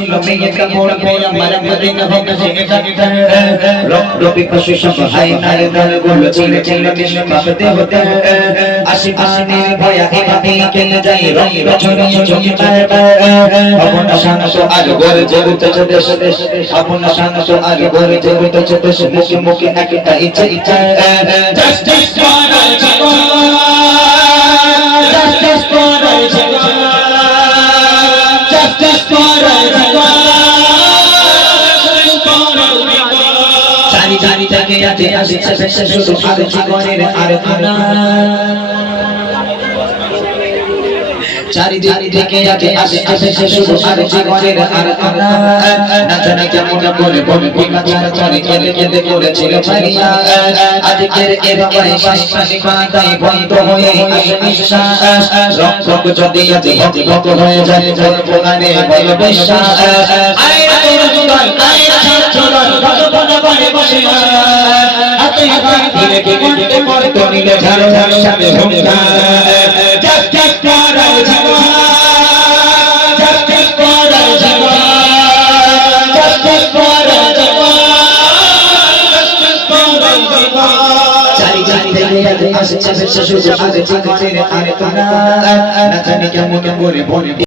ছিল মেয়েটা মোর মেয়ে আমার মদিনা হবে সেটা রবি পশু সব হাই নারে দল গুলো ছিল ছিল মিশে পাপতে হতে আসি পানির ভয়া এভাবে কেন যাই রং ছড়িয়ে চোখে আপনা শান্ত আর গরে জগতেছে দেশ আপনা শান্ত আর গরে জগতেছে দেশ মুখে মুখে একটা ইচ্ছা ইচ্ছা justice for justice for justice for জানি জানি তাকে আছে আসছে শেষে শুধু আর জীবনের আর কোনা চারিদিকে আছে আসছে শেষে শুধু আর জীবনের আর কোনা না জানি কেমন করে বলে বিনা ছাড়া চলে কেঁদে কেঁদে করেছিল ছাড়িয়া আজকের এভাবে শ্বাসি কাঁদাই বন্ধ হয়ে আসে নিঃশ্বাস রক্ত যদি আজ ভক্ত হয়ে যায় তোর প্রগানে বলো বিশ্বাস আয়রা তোর দুদল আয়রা ছাড় চলল ভগবান বলে বসে হাতে হাতে ধীরে ধীরে পরে তো নিলে ঝাড়ো ঝাড়ো সাথে ঝুমকা justice for justice for justice for justice for চারি চারি থেকে আসছে শেষে শুধু আর জীবনের আর কোনা না জানি কেমন করে বলে